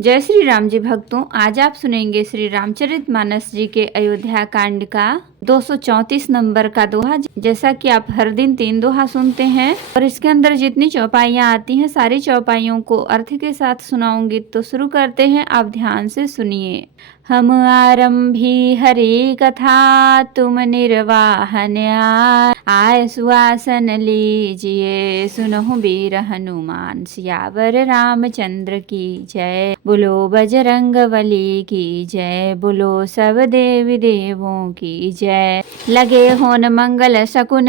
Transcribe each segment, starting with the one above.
जय श्री राम जी भक्तों, आज आप सुनेंगे श्री रामचरितमानस जी के अयोध्या कांड का 234 नंबर का दोहा। जैसा कि आप हर दिन 3 दोहा सुनते हैं और इसके अंदर जितनी चौपाइयाँ आती हैं सारी चौपाइयों को अर्थ के साथ सुनाऊंगी। तो शुरू करते हैं, आप ध्यान से सुनिए। हम आरंभी हरि कथा, तुम निर्वाहन आय सुआसन लीजिए, सुनहु वीर हनुमान सियावर रामचंद्र की जय। बोलो बजरंग बली की जय, बोलो सब देवी देवों की जय। लगे होन मंगल शकुन,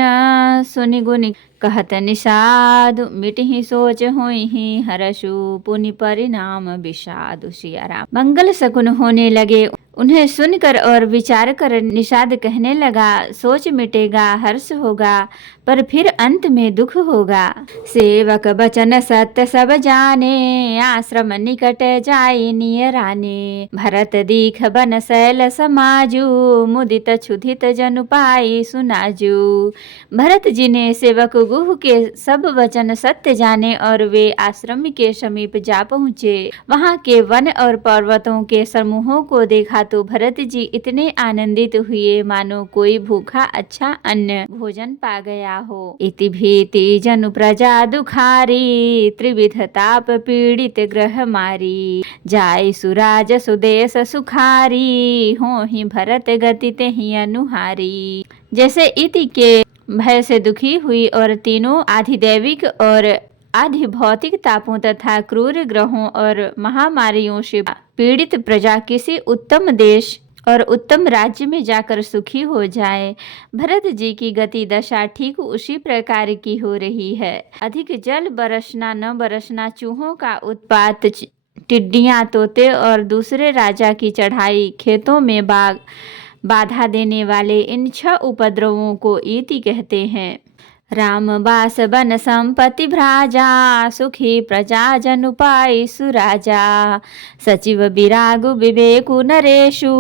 सुनि गुनि कहत निषादु, मिटहि सोच होहि हरषु, पुनि परिणाम विषादु। सिया राम। मंगल शकुन होने लगे, उन्हें सुनकर और विचार कर निषाद कहने लगा। सोच मिटेगा, हर्ष होगा, पर फिर अंत में दुख होगा। सेवक बचन सत्य सब जाने, आश्रम निकट जाय नियराने। भरत दीख बन शैल समाजू, मुदित क्षुधित जनु पाई सुनाजू। भरत जी ने सेवक गुह के सब वचन सत्य जाने और वे आश्रम के समीप जा पहुँचे। वहाँ के वन और पर्वतों के समूहों को देखा तो भरत जी इतने आनंदित हुए मानो कोई भूखा अच्छा अन्न भोजन पा गया हो। इति भीति जनु प्रजा दुखारी, त्रिविध ताप पीड़ित ग्रह मारी। जाय सुराज सुदेश सुखारी, होहि भरत गति तेहि अनुहारी। जैसे इति के भय से दुखी हुई और तीनों आधिदैविक और आधि भौतिक तापों तथा क्रूर ग्रहों और महामारियों से पीड़ित प्रजा किसी उत्तम देश और उत्तम राज्य में जाकर सुखी हो जाए, भरत जी की गति दशा ठीक उसी प्रकार की हो रही है। अधिक जल बरसना न बरसना, चूहों का उत्पात, टिड्डियां, तोते और दूसरे राजा की चढ़ाई, खेतों में बाधा देने वाले इन 6 उपद्रवों को इति कहते हैं। राम बास बन संपत्ति भ्राजा, सुखी प्रजा जनु पाई सुराजा। सचिव विरागु विवेकु नरेशु,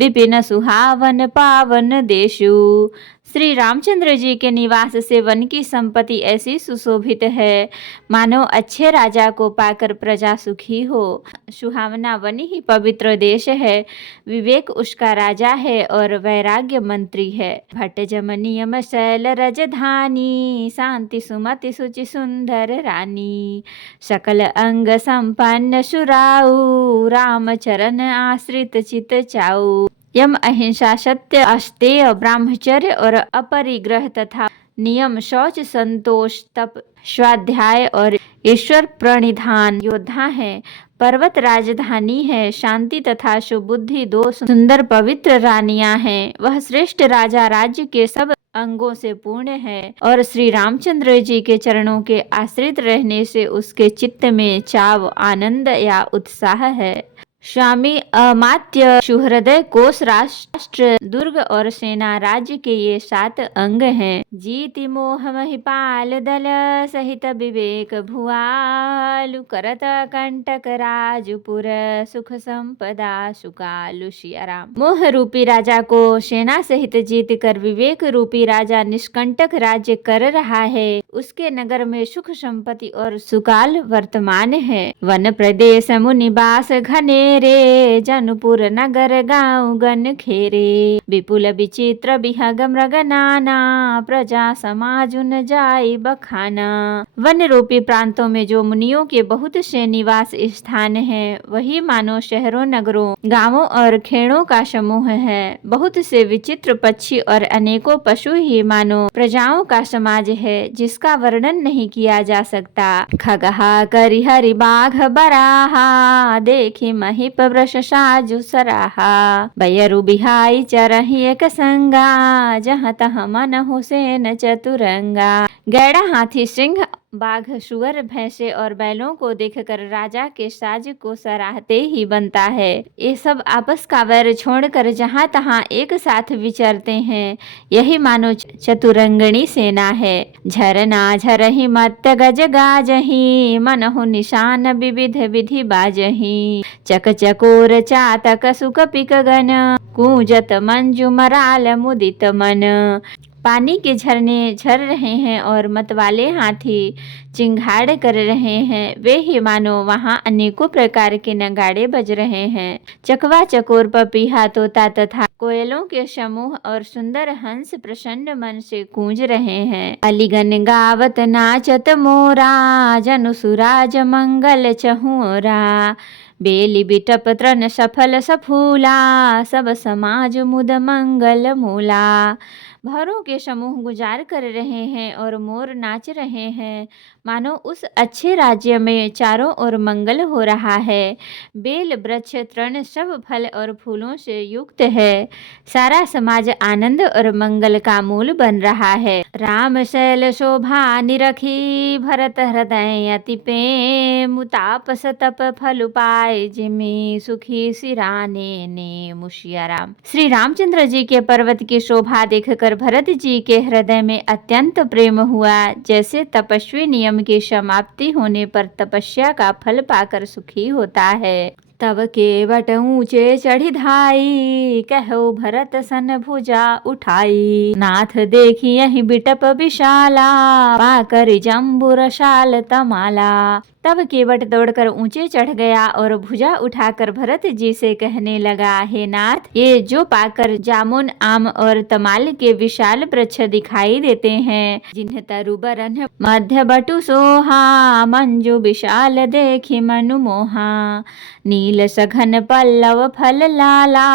विपिन सुहावन पावन देशु। श्री रामचंद्र जी के निवास से वन की संपत्ति ऐसी सुशोभित है मानो अच्छे राजा को पाकर प्रजा सुखी हो। सुहावना वन ही पवित्र देश है, विवेक उसका राजा है और वैराग्य मंत्री है। भट्ट जम नियम शैल रजधानी, शांति सुमति सुचि सुंदर रानी। सकल अंग संपन्न सुराऊ, राम चरण आश्रित चित चाऊ। यम अहिंसा सत्य अस्तेय ब्रह्मचर्य और अपरिग्रह तथा नियम शौच संतोष तप स्वाध्याय और ईश्वर प्रणिधान योद्धा है। पर्वत राजधानी है, शांति तथा सुबुद्धि 2 सुंदर पवित्र रानियां हैं। वह श्रेष्ठ राजा राज्य के सब अंगों से पूर्ण है और श्री रामचंद्र जी के चरणों के आश्रित रहने से उसके चित्त में चाव, आनंद या उत्साह है। स्वामी अमात्य, सुहृदय, कोश, राष्ट्र, दुर्ग और सेना राज्य के ये 7 अंग हैं। जीति मोह महिपाल दल, सहित विवेक भुआलु। करत कंटक राजपुर, सुख संपदा सुकालु। सिया राम। मोह रूपी राजा को सेना सहित जीत कर विवेक रूपी राजा निष्कंटक राज्य कर रहा है। उसके नगर में सुख संपत्ति और सुकाल वर्तमान है। वन प्रदेश मुनिवास घने रे, जनपुर नगर गाँव गण खेरे। विपुल विचित्र विहग मृग नाना, प्रजा समाज उन जाई बखाना। वन रूपी प्रांतों में जो मुनियों के बहुत से निवास स्थान हैं, वही मानो शहरों, नगरों, गांवों और खेड़ों का समूह है। बहुत से विचित्र पक्षी और अनेकों पशु ही मानो प्रजाओं का समाज है, जिसका वर्णन नहीं किया जा सकता। खगहा करि हरि बाघ बराहा, देखी मही वृष साजु सराहा। बयरु बिहाई चरहि एक संगा, जहाँ तहाँ मन हुसैन चतुरंगा। गैड़ा, हाथी, सिंह, बाघ, सुअर, भैंसे और बैलों को देखकर राजा के साज को सराहते ही बनता है। ये सब आपस का वैर छोड़कर जहाँ तहाँ एक साथ विचरते हैं, यही मानो चतुरंगणी सेना है। झरना झरहि मत्त गज गाजहि, मनहु निशान विविध विधि बाजहि। चक चकोर चातक सुक पिक गन, कूजत मंजू मराल मुदित मन। पानी के झरने झर रहे हैं और मतवाले हाथी चिंगाड़ कर रहे हैं। वे ही मानो वहाँ अनेकों प्रकार के नगाड़े बज रहे हैं। चकवा चकोर पपीहा तोता तथा कोयलों के समूह और सुंदर हंस प्रसन्न मन से गूंज रहे हैं। अलीगन गावत नाचत मोरा, जनु सुराज मंगल चहुरा। बेली बिटप तृण सफल सफूला, सब समाज मुद मंगल मूला। भौरों के समूह गुजार कर रहे हैं और मोर नाच रहे हैं, मानो उस अच्छे राज्य में चारों ओर मंगल हो रहा है। बेल वृक्ष तृण सब फल और फूलों से युक्त है। सारा समाज आनंद और मंगल का मूल बन रहा है। राम शैल शोभा निरखी, भरत हृदय अति प्रेम। तापस तप फल पाए, जिमि सुखी सिराने ने मुशिया राम। श्री रामचंद्र जी के पर्वत की शोभा देखकर भरत जी के हृदय में अत्यंत प्रेम हुआ। जैसे तपस्वी नियम की समाप्ति होने पर तपस्या का फल पाकर सुखी होता है। तब केवट ऊंचे चढ़ी धाई, कहो भरत सन भुजा उठाई। नाथ देखी यही बिटप विशाला, पाकर जम्बुर शाल तमाला। तब केवट दौड़कर ऊंचे चढ़ गया और भुजा उठाकर भरत जी से कहने लगा, हे नाथ, ये जो पाकर जामुन आम और तमाल के विशाल वृक्ष दिखाई देते हैं, जिन्हें तरुबरन मध्य बटु सोहा। मंजू विशाल देखी मनु मोहा, नील सघन पल्लव फल लाला।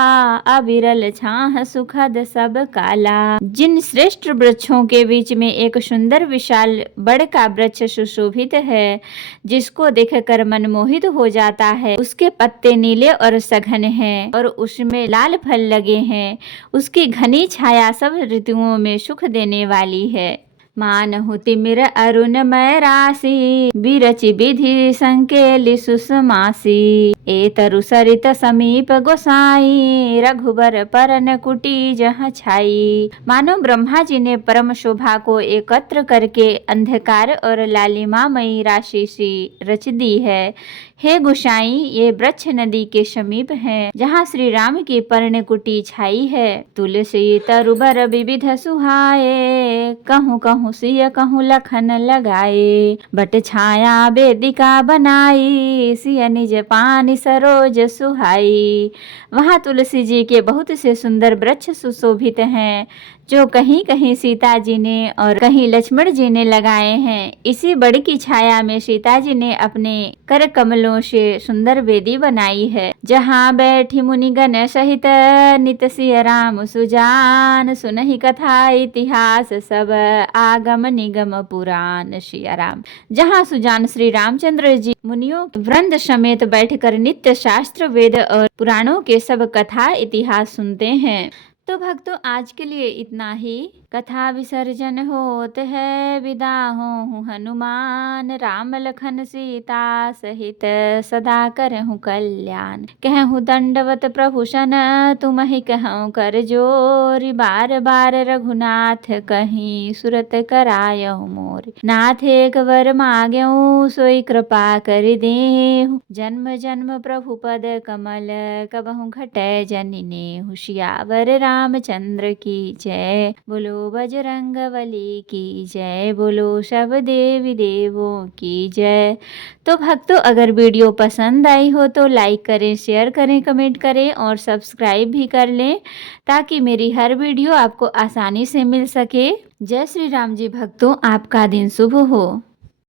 अविरल छाह सुखद सब काला। जिन श्रेष्ठ वृक्षों के बीच में एक सुंदर विशाल बड़ का वृक्ष सुशोभित है, जिसको देखकर मन मोहित हो जाता है। उसके पत्ते नीले और सघन हैं और उसमें लाल फल लगे हैं। उसकी घनी छाया सब ऋतुओं में सुख देने वाली है। मानहु तिमिर अरुणमय राशि, बिरचि विधि संकेलि सुषमासी। ए तरु सरित समीप गोसाई, रघुबर परन कुटी जहाँ छाई। मानो ब्रह्मा जी ने परम शोभा को एकत्र करके अंधकार और लालिमामयी राशि सी रच दी है। हे गोसाई, ये वृक्ष नदी के समीप है, जहाँ श्री राम की पर्ण कुटी छाई है। तुलसी तरुबर विविध सुहाए, कहूँ कहूँ सिय कहूँ लखन लगाए। बट छाया वेदिका बनाई, सिय निज पानी सरोज सुहाई। वहाँ तुलसी जी के बहुत से सुंदर वृक्ष सुशोभित हैं, जो कहीं कहीं सीता जी ने और कहीं लक्ष्मण जी ने लगाए हैं। इसी बड़ की छाया में सीता जी ने अपने कर कमलों से सुंदर वेदी बनाई है, जहाँ बैठी मुनिगण सहित नित सिय राम सुजान। सुनहि कथा इतिहास सब, आगम निगम पुराण सिया राम। जहाँ सुजान श्री रामचंद्र जी मुनियों वृंद समेत बैठकर नित्य शास्त्र वेद और पुराणों के सब कथा इतिहास सुनते हैं। तो भक्तों, आज के लिए इतना ही। कथा विसर्जन होत है, विदा हूँ हनुमान। राम लखन सीता सहित सदा करहूँ कल्याण। कहूँ दंडवत प्रभु सन, तुम ही कहूँ कर जोर। बार बार रघुनाथ कहीं, सुरत करायहु मोर। नाथ एक वर मांग्यऊ, सोई कृपा कर देहु। जन्म जन्म प्रभु पद कमल, कबहु घटै जनिने। सियावर रामचंद्र की जय, बोलो बजरंगबली की जय, बोलो सब देवी देवों की जय। तो भक्तों, अगर वीडियो पसंद आई हो तो लाइक करें, शेयर करें, कमेंट करें और सब्सक्राइब भी कर लें, ताकि मेरी हर वीडियो आपको आसानी से मिल सके। जय श्री राम जी भक्तों, आपका दिन शुभ हो।